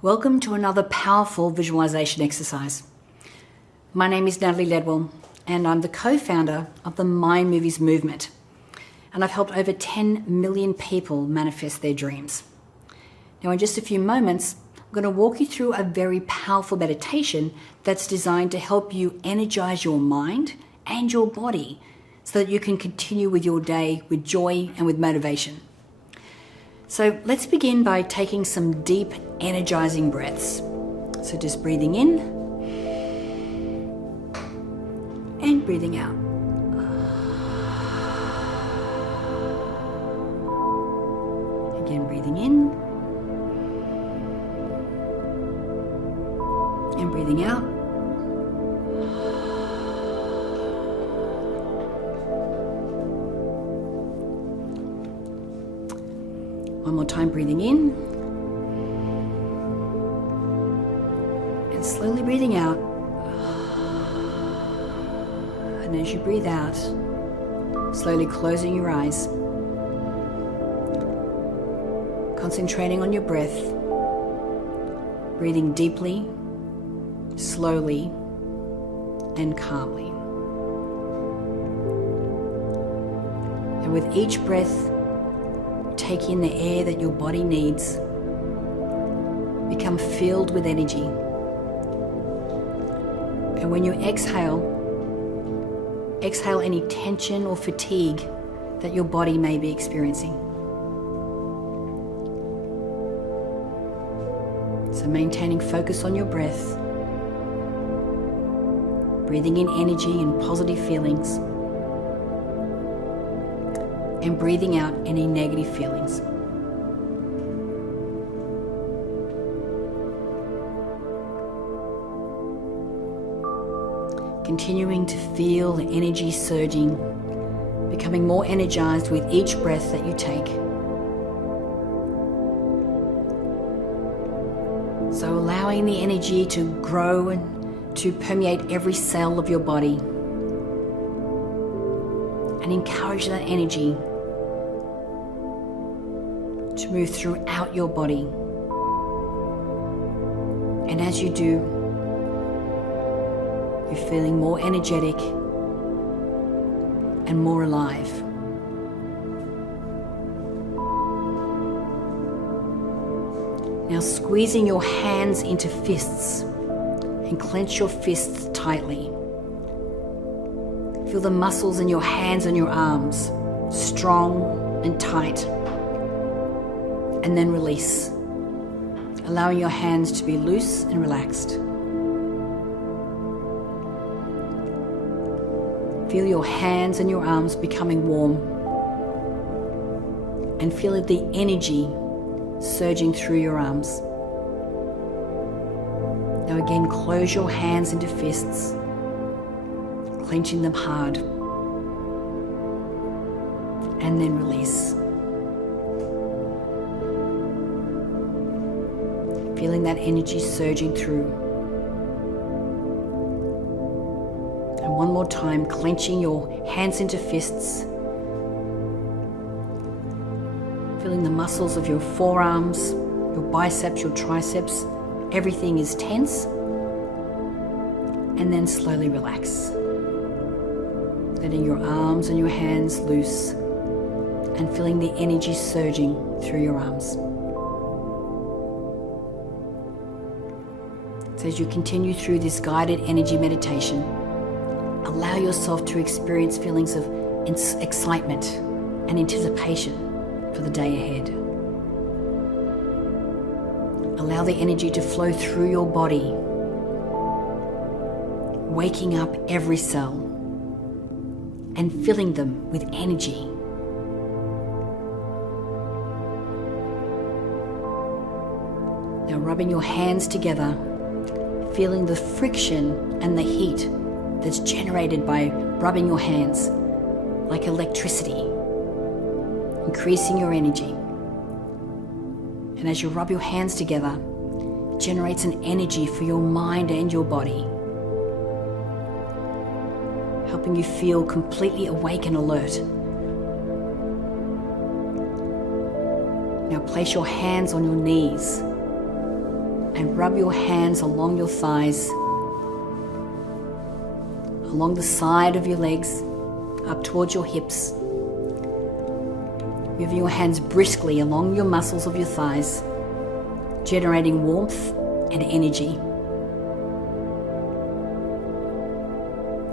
Welcome to another powerful visualization exercise. My name is Natalie Ledwell, and I'm the co-founder of the Mind Movies movement. And I've helped over 10 million people manifest their dreams. Now, in just a few moments, I'm going to walk you through a very powerful meditation that's designed to help you energize your mind and your body so that you can continue with your day with joy and with motivation. So let's begin by taking some deep, energizing breaths. So just breathing in and breathing out. Again, breathing in and breathing out. One more time, breathing in and slowly breathing out. And as you breathe out, slowly closing your eyes, concentrating on your breath, breathing deeply, slowly, and calmly. And with each breath, take in the air that your body needs. Become filled with energy. And when you exhale any tension or fatigue that your body may be experiencing. So maintaining focus on your breath, breathing in energy and positive feelings, and breathing out any negative feelings. Continuing to feel the energy surging, becoming more energized with each breath that you take. So allowing the energy to grow and to permeate every cell of your body, and encourage that energy to move throughout your body. And as you do, you're feeling more energetic and more alive. Now squeezing your hands into fists and clench your fists tightly. Feel the muscles in your hands and your arms strong and tight. And then release, allowing your hands to be loose and relaxed. Feel your hands and your arms becoming warm, and feel the energy surging through your arms. Now again, close your hands into fists, clenching them hard, and then release. Feeling that energy surging through. And one more time, clenching your hands into fists, feeling the muscles of your forearms, your biceps, your triceps, everything is tense, and then slowly relax. Letting your arms and your hands loose and feeling the energy surging through your arms. So as you continue through this guided energy meditation, allow yourself to experience feelings of excitement and anticipation for the day ahead. Allow the energy to flow through your body, waking up every cell and filling them with energy. Now rubbing your hands together, feeling the friction and the heat that's generated by rubbing your hands like electricity, increasing your energy. And as you rub your hands together, it generates an energy for your mind and your body, helping you feel completely awake and alert. Now place your hands on your knees and rub your hands along your thighs, along the side of your legs, up towards your hips. Moving your hands briskly along your muscles of your thighs, generating warmth and energy.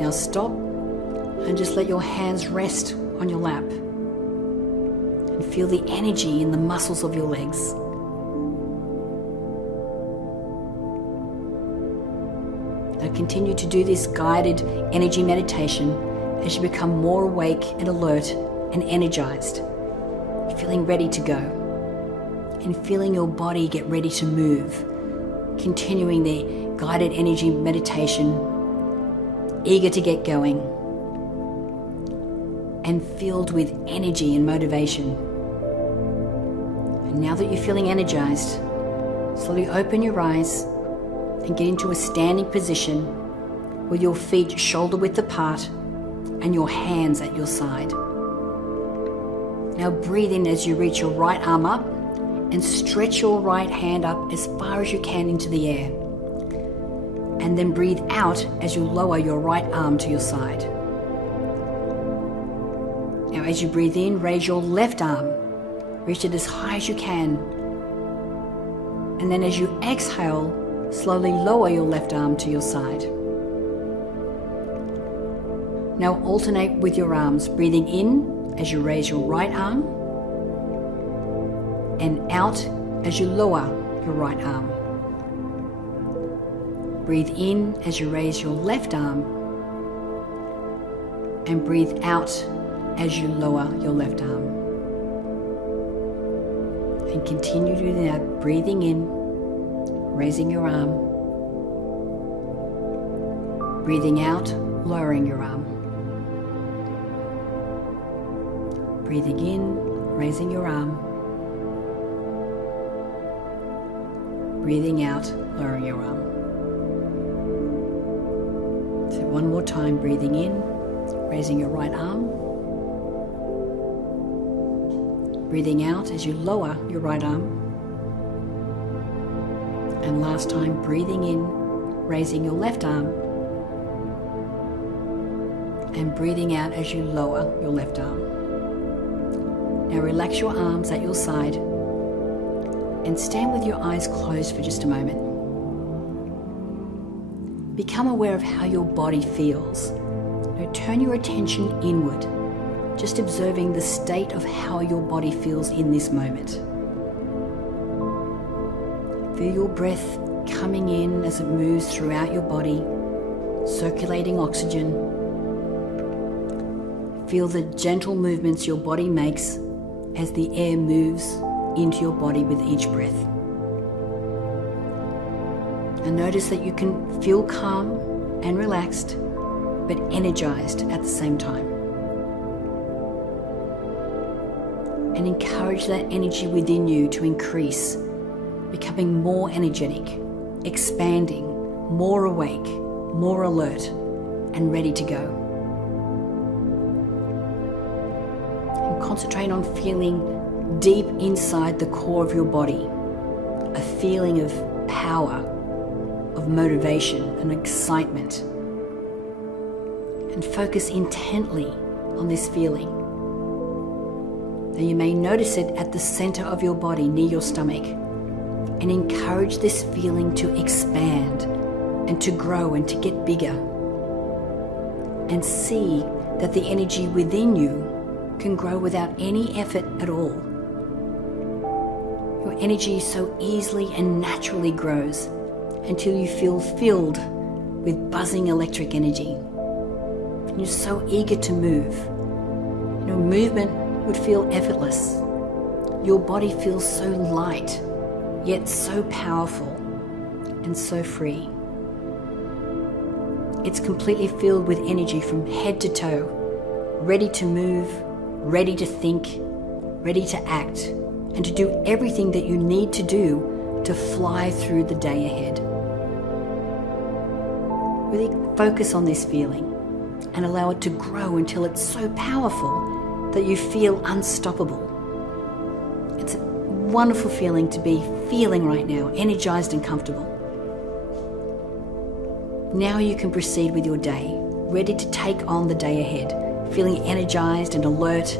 Now stop and just let your hands rest on your lap and feel the energy in the muscles of your legs. Now continue to do this guided energy meditation as you become more awake and alert and energized, feeling ready to go, and feeling your body get ready to move, continuing the guided energy meditation, eager to get going, and filled with energy and motivation. And now that you're feeling energized, slowly open your eyes and get into a standing position with your feet shoulder width apart and your hands at your side. Now breathe in as you reach your right arm up and stretch your right hand up as far as you can into the air. And then breathe out as you lower your right arm to your side. Now as you breathe in, raise your left arm, reach it as high as you can. And then as you exhale, slowly lower your left arm to your side. Now alternate with your arms, breathing in as you raise your right arm and out as you lower your right arm. Breathe in as you raise your left arm and breathe out as you lower your left arm. And continue doing that, breathing in, raising your arm, breathing out, lowering your arm. Breathing in, raising your arm, breathing out, lowering your arm. So one more time, breathing in, raising your right arm, breathing out as you lower your right arm. And last time, breathing in, raising your left arm, and breathing out as you lower your left arm. Now relax your arms at your side and stand with your eyes closed for just a moment. Become aware of how your body feels. Now turn your attention inward, just observing the state of how your body feels in this moment. Feel your breath coming in as it moves throughout your body, circulating oxygen. Feel the gentle movements your body makes as the air moves into your body with each breath. And notice that you can feel calm and relaxed, but energized at the same time. And encourage that energy within you to increase, becoming more energetic, expanding, more awake, more alert, and ready to go. And concentrate on feeling deep inside the core of your body, a feeling of power, of motivation and excitement. And focus intently on this feeling. Now you may notice it at the center of your body, near your stomach, and encourage this feeling to expand and to grow and to get bigger. And see that the energy within you can grow without any effort at all. Your energy so easily and naturally grows until you feel filled with buzzing electric energy. And you're so eager to move. Movement would feel effortless. Your body feels so light, yet so powerful and so free. It's completely filled with energy from head to toe, ready to move, ready to think, ready to act, and to do everything that you need to do to fly through the day ahead. Really focus on this feeling and allow it to grow until it's so powerful that you feel unstoppable. It's wonderful feeling to be feeling right now, energized and comfortable. Now you can proceed with your day, ready to take on the day ahead, feeling energized and alert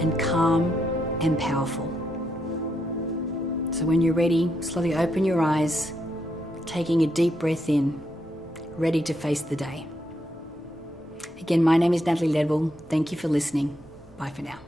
and calm and powerful. So when you're ready, slowly open your eyes, taking a deep breath in, ready to face the day. Again, my name is Natalie Ledwell. Thank you for listening. Bye for now.